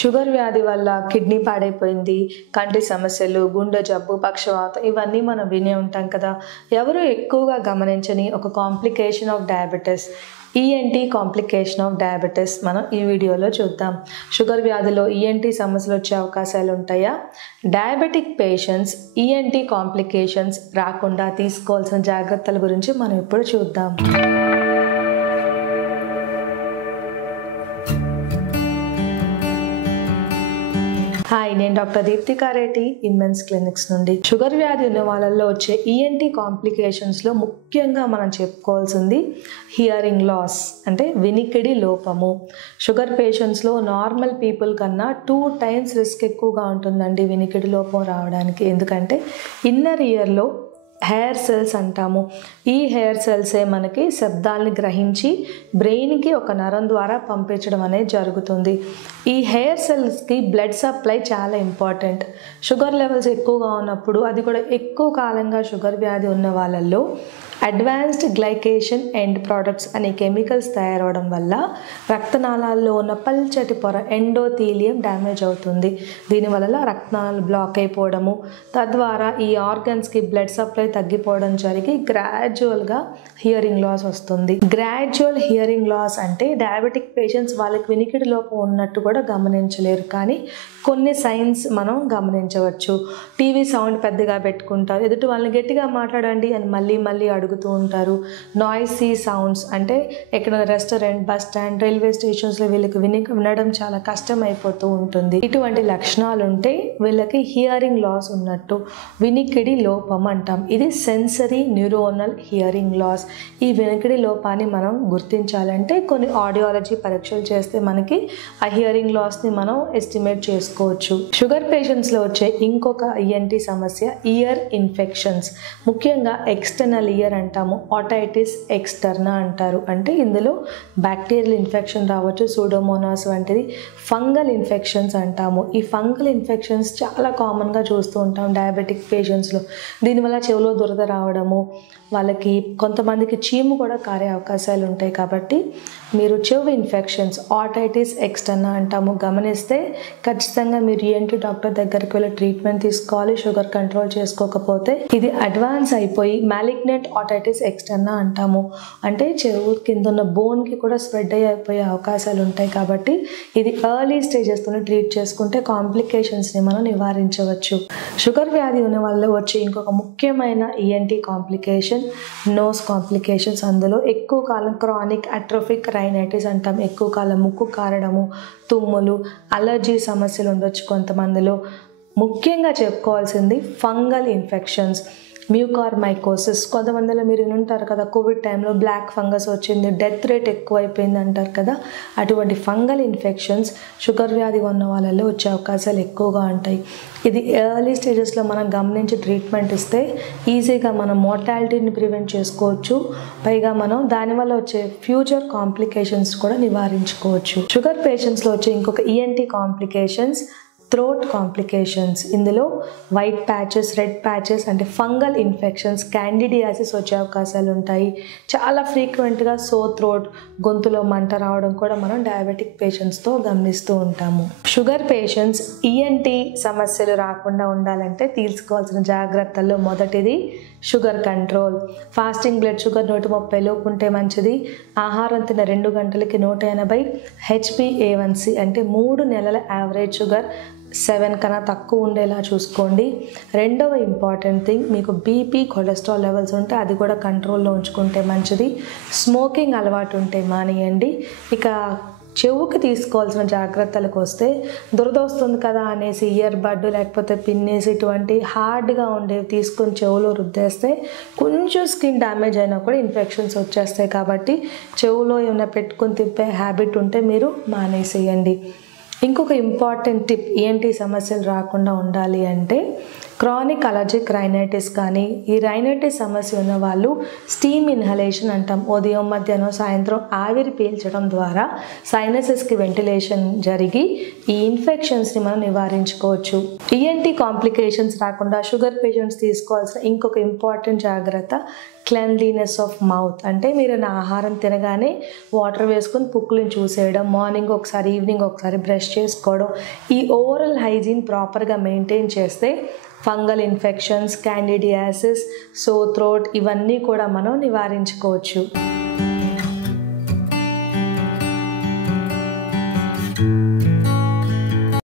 Sugar వ్యాధి వల్ల kidney పాడైపోయింది, కంటి సమస్యలు, గుండె జబ్బు, పక్షవాతం ఇవన్నీ మనం వినే ఉంటాం కదా. ఎవరు ఎక్కువగా గమనించని ఒక complication of diabetes, ENT complication of diabetes మనం ఈ వీడియోలో చూద్దాం. షుగర్ వ్యాధిలో ఈఎన్టీ సమస్యలు వచ్చే అవకాశాలు ఉంటాయా? డయాబెటిక్ పేషెంట్స్ ఈఎన్టీ కాంప్లికేషన్స్ రాకుండా తీసుకోవాల్సిన జాగ్రత్తల గురించి మనం ఇప్పుడు చూద్దాం. హాయ్, నేను డాక్టర్ దీప్తికా రెడ్డి, ఇన్మెన్స్ క్లినిక్స్ నుండి. షుగర్ వ్యాధి ఉన్న వాళ్ళల్లో వచ్చే ఈఎన్టీ కాంప్లికేషన్స్లో ముఖ్యంగా మనం చెప్పుకోవాల్సింది హియరింగ్ లాస్, అంటే వినికిడి లోపము. షుగర్ పేషెంట్స్లో నార్మల్ పీపుల్ కన్నా 2 times రిస్క్ ఎక్కువగా ఉంటుందండి వినికిడి లోపం రావడానికి. ఎందుకంటే ఇన్నర్ ఇయర్లో హెయిర్ సెల్స్ అంటాము. ఈ హెయిర్ సెల్సే మనకి శబ్దాలని గ్రహించి బ్రెయిన్కి ఒక నరం ద్వారా పంపించడం అనేది జరుగుతుంది. ఈ హెయిర్ సెల్స్కి బ్లడ్ సప్లై చాలా ఇంపార్టెంట్. షుగర్ లెవెల్స్ ఎక్కువగా ఉన్నప్పుడు, అది కూడా ఎక్కువ కాలంగా షుగర్ వ్యాధి ఉన్న వాళ్ళల్లో అడ్వాన్స్డ్ గ్లైకేషన్ ఎండ్ ప్రోడక్ట్స్ అనే కెమికల్స్ తయారవడం వల్ల రక్తనాళాల్లో ఉన్న పల్చటి పొర ఎండోథీలియం డ్యామేజ్ అవుతుంది. దీనివల్ల రక్తనాళాలు బ్లాక్ అయిపోవడము, తద్వారా ఈ ఆర్గన్స్కి బ్లడ్ సప్లై తగ్గిపోవడం జరిగి గ్రాడ్యువల్గా హియరింగ్ లాస్ వస్తుంది. గ్రాడ్యువల్ హియరింగ్ లాస్ అంటే డయాబెటిక్ పేషెంట్స్ వాళ్ళకి వినికిడి లోపం ఉన్నట్టు కూడా గమనించలేరు, కానీ కొన్ని సైన్స్ మనం గమనించవచ్చు. టీవీ సౌండ్ పెద్దగా పెట్టుకుంటారు, ఎదుటి వాళ్ళని గట్టిగా మాట్లాడండి అని మళ్ళీ మళ్ళీ అడుగుతూ ఉంటారు. నాయిసీ సౌండ్స్ అంటే ఎక్కడ రెస్టారెంట్, బస్ స్టాండ్, రైల్వే స్టేషన్స్లో వీళ్ళకి వినడం చాలా కష్టం అయిపోతూ ఉంటుంది. ఇటువంటి లక్షణాలు ఉంటే వీళ్ళకి హియరింగ్ లాస్ ఉన్నట్టు, వినికిడి లోపం అంటాం. ఇది సెన్సరీ న్యూరోనల్ హియరింగ్ లాస్. ఈ వినికిడి లోపాన్ని మనం గుర్తించాలంటే కొన్ని ఆడియాలజీ పరీక్షలు చేస్తే మనకి ఆ హియరింగ్ లాస్ని మనం ఎస్టిమేట్ చేసుకోవచ్చు. షుగర్ పేషెంట్స్లో వచ్చే ఇంకొక ఈఎన్టీ సమస్య ఇయర్ ఇన్ఫెక్షన్స్, ముఖ్యంగా ఎక్స్టర్నల్ ఇయర్ అంటాము. ఆటైటిస్ ఎక్స్టర్నా అంటారు. అంటే ఇందులో బ్యాక్టీరియల్ ఇన్ఫెక్షన్ రావచ్చు, సూడోమోనాస్ వంటిది. ఫంగల్ ఇన్ఫెక్షన్స్ అంటాము. ఈ ఫంగల్ ఇన్ఫెక్షన్స్ చాలా కామన్గా చూస్తూ ఉంటాం డయాబెటిక్ పేషెంట్స్లో. దీనివల్ల చెవిలో దురద రావడము, వాళ్ళకి కొంతమందికి చీము కూడా కారే అవకాశాలు ఉంటాయి. కాబట్టి మీరు చెవి ఇన్ఫెక్షన్స్, ఆటైటిస్ ఎక్స్టర్నా అంటాము, గమనిస్తే ఖచ్చితంగా మీరు ఈఎన్టీ డాక్టర్ దగ్గరికి వెళ్ళి ట్రీట్మెంట్ తీసుకోవాలి. షుగర్ కంట్రోల్ చేసుకోకపోతే ఇది అడ్వాన్స్ అయిపోయి మ్యాలిగ్నెంట్ ఆటైటిస్ ఎక్స్టర్నా అంటాము. అంటే చెవు కింద ఉన్న బోన్కి కూడా స్ప్రెడ్ అయిపోయే అవకాశాలు ఉంటాయి. కాబట్టి ఇది ఎర్లీ స్టేజెస్తోనే ట్రీట్ చేసుకుంటే కాంప్లికేషన్స్ని మనం నివారించవచ్చు. షుగర్ వ్యాధి ఉన్న వాళ్ళలో వచ్చే ఇంకొక ముఖ్యమైన ఈఎన్టీ కాంప్లికేషన్ నోస్ కాంప్లికేషన్స్. అందులో ఎక్కువ కాలం క్రానిక్ అట్రోఫిక్ రైనైటిస్ అంటాం. ఎక్కువ కాలం ముక్కు కారడము, తుమ్ములు, అలర్జీ సమస్యలు ఉండొచ్చు కొంతమందిలో. ముఖ్యంగా చెప్పుకోవాల్సింది ఫంగల్ ఇన్ఫెక్షన్స్, మ్యూకార్మైకోసిస్. కొంతమందిలో మీరు వినుంటారు కదా, కోవిడ్ టైంలో బ్లాక్ ఫంగస్ వచ్చింది, డెత్ రేట్ ఎక్కువైపోయింది అంటారు కదా. అటువంటి ఫంగల్ ఇన్ఫెక్షన్స్ షుగర్ వ్యాధి ఉన్న వాళ్ళలో వచ్చే అవకాశాలు ఎక్కువగా ఉంటాయి. ఇది ఎర్లీ స్టేజెస్లో మనం గమనించి ట్రీట్మెంట్ ఇస్తే ఈజీగా మనం మోర్టాలిటీని ప్రివెంట్ చేసుకోవచ్చు. పైగా మనం దానివల్ల వచ్చే ఫ్యూచర్ కాంప్లికేషన్స్ కూడా నివారించుకోవచ్చు. షుగర్ పేషెంట్స్లో వచ్చే ఇంకొక ఈఎన్టీ కాంప్లికేషన్స్ థ్రోట్ కాంప్లికేషన్స్. ఇందులో వైట్ ప్యాచెస్, రెడ్ ప్యాచెస్ అంటే ఫంగల్ ఇన్ఫెక్షన్స్, క్యాండిడియాసిస్ వచ్చే అవకాశాలు ఉంటాయి. చాలా ఫ్రీక్వెంట్గా సో థ్రోట్, గొంతులో మంట రావడం కూడా మనం డయాబెటిక్ పేషెంట్స్తో గమనిస్తూ ఉంటాము. షుగర్ పేషెంట్స్ ఈఎన్టీ సమస్యలు రాకుండా ఉండాలంటే తీసుకోవాల్సిన జాగ్రత్తల్లో మొదటిది sugar control. Fasting blood sugar 130 లోపు ఉంటే మంచిది. ఆహారం తిన్న 2 గంటలకి 180. HbA1c అంటే 3 నెలల యావరేజ్ షుగర్ 7 కన్నా తక్కువ ఉండేలా చూసుకోండి. రెండవ ఇంపార్టెంట్ థింగ్, మీకు బీపీ, కొలెస్ట్రాల్ లెవెల్స్ ఉంటే అది కూడా కంట్రోల్లో ఉంచుకుంటే మంచిది. స్మోకింగ్ అలవాటు ఉంటే మానేయండి. ఇక చెవుకి తీసుకోవాల్సిన జాగ్రత్తలకు వస్తే, దురద వస్తుంది కదా అనేసి ఇయర్ బడ్ లేకపోతే పిన్నేసి ఇటువంటి హార్డ్గా ఉండేవి తీసుకొని చెవులో రుద్దేస్తే కొంచెం స్కిన్ డ్యామేజ్ అయినా కూడా ఇన్ఫెక్షన్స్ వచ్చేస్తాయి. కాబట్టి చెవులో ఏమైనా పెట్టుకొని తిప్పే హ్యాబిట్ ఉంటే మీరు మానేసేయండి. ఇంకొక ఇంపార్టెంట్ టిప్, ఏంటి సమస్యలు రాకుండా ఉండాలి అంటే క్రానిక్ అలర్జిక్ రైనైటిస్ కానీ, ఈ రైనైటిస్ సమస్య ఉన్న వాళ్ళు స్టీమ్ ఇన్హలేషన్ అంటాం. ఉదయం, మధ్యాహ్నం, సాయంత్రం ఆవిరి పీల్చడం ద్వారా సైనసెస్కి వెంటిలేషన్ జరిగి ఈ ఇన్ఫెక్షన్స్ని మనం నివారించుకోవచ్చు. ఈఎన్టీ కాంప్లికేషన్స్ రాకుండా షుగర్ పేషెంట్స్ తీసుకోవాల్సిన ఇంకొక ఇంపార్టెంట్ జాగ్రత్త క్లెన్లీనెస్ ఆఫ్ మౌత్, అంటే మీరు నా ఆహారం తినగానే వాటర్ వేసుకొని పుక్కులను చూసేయడం, మార్నింగ్ ఒకసారి ఈవినింగ్ ఒకసారి బ్రష్ చేసుకోవడం, ఈ ఓవరాల్ హైజీన్ ప్రాపర్గా మెయింటైన్ చేస్తే fungal infections, candidiasis, so throat ఇవన్నీ కూడా మనం నివారించుకోవచ్చు.